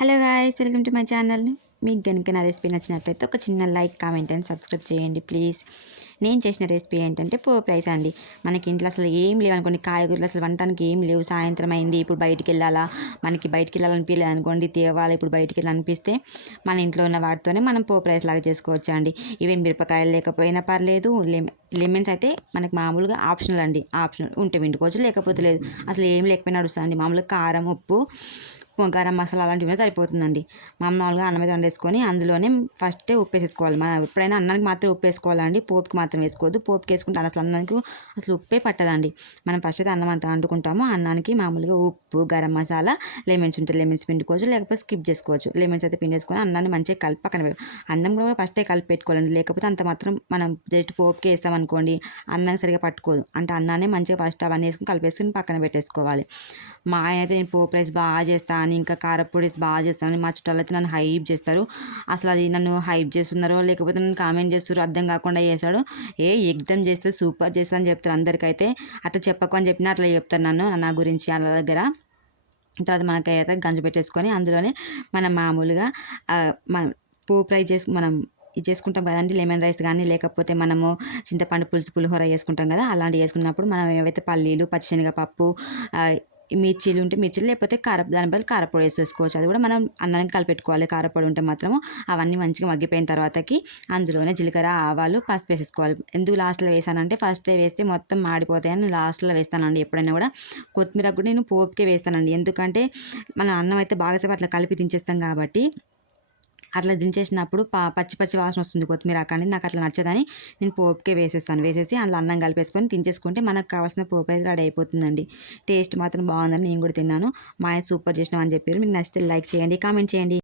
Hello guys, welcome to my channel. మీకు కనుక నా రెసిపీ నచ్చినట్లయితే ఒక చిన్న లైక్, కామెంట్ అండ్ సబ్స్క్రైబ్ చేయండి ప్లీజ్. నేను చేసిన రెసిపీ ఏంటంటే పోపు రైస్ అండి. మనకి ఇంట్లో అసలు ఏం లేవు అనుకోండి, కాయగూరలు అసలు వండటానికి ఏం లేవు. సాయంత్రం అయింది, ఇప్పుడు బయటికి వెళ్ళాలా, మనకి బయటికి వెళ్ళాలనిపించలేదు అనుకోండి, తేవాలి ఇప్పుడు బయటికి వెళ్ళాలనిపిస్తే మన ఇంట్లో ఉన్న వాటితోనే మనం పోపు రైస్ లాగా చేసుకోవచ్చు అండి. ఈవెన్ మిరపకాయలు లేకపోయినా పర్లేదు, లెమన్స్ అయితే మనకి మామూలుగా ఆప్షనల్ అండి. ఆప్షనల్ ఉంటే వండుకోవచ్చు, లేకపోతే లేదు. అసలు ఏం లేకపోయినా నడుస్తుంది అండి. మామూలుగా కారం, ఉప్పు, గరం మసాలా అలాంటివి సరిపోతుందండి. మామూలుగా అన్నం మీద వండేసుకొని అందులోనే ఫస్టే ఉప్పు వేసేసుకోవాలి. మనం ఎప్పుడైనా అన్నానికి మాత్రం ఉప్పు వేసుకోవాలండి, పోపుకి మాత్రం వేసుకోవద్దు. పోపుకి వేసుకుంటే అసలు అన్నానికి అసలు ఉప్పే పట్టదండి. మనం ఫస్ట్ అయితే అన్నం అంతా వండుకుంటాము. అన్నానికి మామూలుగా ఉప్పు, గరం మసాలా, లెమన్స్ ఉంటే లెమన్స్ పిండుకోవచ్చు, లేకపోతే స్కిప్ చేసుకోవచ్చు. లెమన్స్ అయితే పిండేసుకొని అన్నాన్ని మంచిగా కలిపి పక్కన అన్నం కూడా ఫస్టే కలిపి పెట్టుకోవాలండి. లేకపోతే అంత మాత్రం మనం జస్ట్ పోపుకి వేస్తామనుకోండి, అన్నానికి సరిగా పట్టుకోదు. అంటే అన్నాన్ని మంచిగా ఫస్ట్ అవన్నీ వేసుకొని కలిపేసుకుని పక్కన పెట్టేసుకోవాలి. మా ఆయన అయితే నేను పోపు రైస్ బాగా చేస్తాను, ఇంకా కారపొడి బాగా చేస్తాను. మా చుట్టాలు అయితే నన్ను హైప్ చేస్తారు. అసలు అది నన్ను హైప్ చేస్తున్నారో లేకపోతే నన్ను కామెంట్ చేస్తారో అర్థం కాకుండా చేశాడు. ఎగ్దమ్ చేస్తే సూపర్ చేస్తా అని చెప్తారు అందరికైతే. అట్లా చెప్పకు అని చెప్పినా అట్లా చెప్తారు నన్ను, నా గురించి వాళ్ళ దగ్గర. తర్వాత మనకైతే గంజు పెట్టేసుకొని అందులోనే మనం మామూలుగా మనం పోపు ఫ్రై మనం ఇది చేసుకుంటాం కదండి, లెమన్ రైస్ కానీ లేకపోతే మనము చింతపండు పులుసు, పులిహోర చేసుకుంటాం కదా, అలాంటివి చేసుకున్నప్పుడు మనం ఏవైతే పల్లీలు, పచ్చిశనగపప్పు, మిర్చీలు ఉంటే మిర్చీలు, లేకపోతే దాని బదులు కారపొడి వేసేసుకోవచ్చు. అది కూడా మనం అన్నానికి కలిపెట్టుకోవాలి. కారపొడి ఉంటే మాత్రము అవన్నీ మంచిగా మగ్గిపోయిన తర్వాతకి అందులోనే జీలకర్ర, ఆవాలు, పసుపు వేసేసుకోవాలి. ఎందుకు లాస్ట్లో వేసానంటే ఫస్ట్ వేస్తే మొత్తం మాడిపోతాయని లాస్ట్లో వేస్తానండి ఎప్పుడైనా కూడా. కొత్తిమీర కూడా నేను పోపుకే వేస్తానండి, ఎందుకంటే మనం అన్నం అయితే బాగాసేపు అట్లా కలిపి దించేస్తాం కాబట్టి. అట్లా దించేసినప్పుడు పచ్చి పచ్చి వాసన వస్తుంది కొత్తిమీర, కానీ నాకు అట్లా నచ్చదని నేను పోపుకే వేసేస్తాను. వేసేసి అందులో అన్నం కలిపేసుకొని దించేసుకుంటే మనకు కావాల్సిన పోపు అయితే రెడీ అయిపోతుందండి. టేస్ట్ మాత్రం బాగుందని నేను కూడా తిన్నాను. మా ఆయన సూపర్ చేసినామని చెప్పారు. మీకు నచ్చితే లైక్ చేయండి, కామెంట్ చేయండి.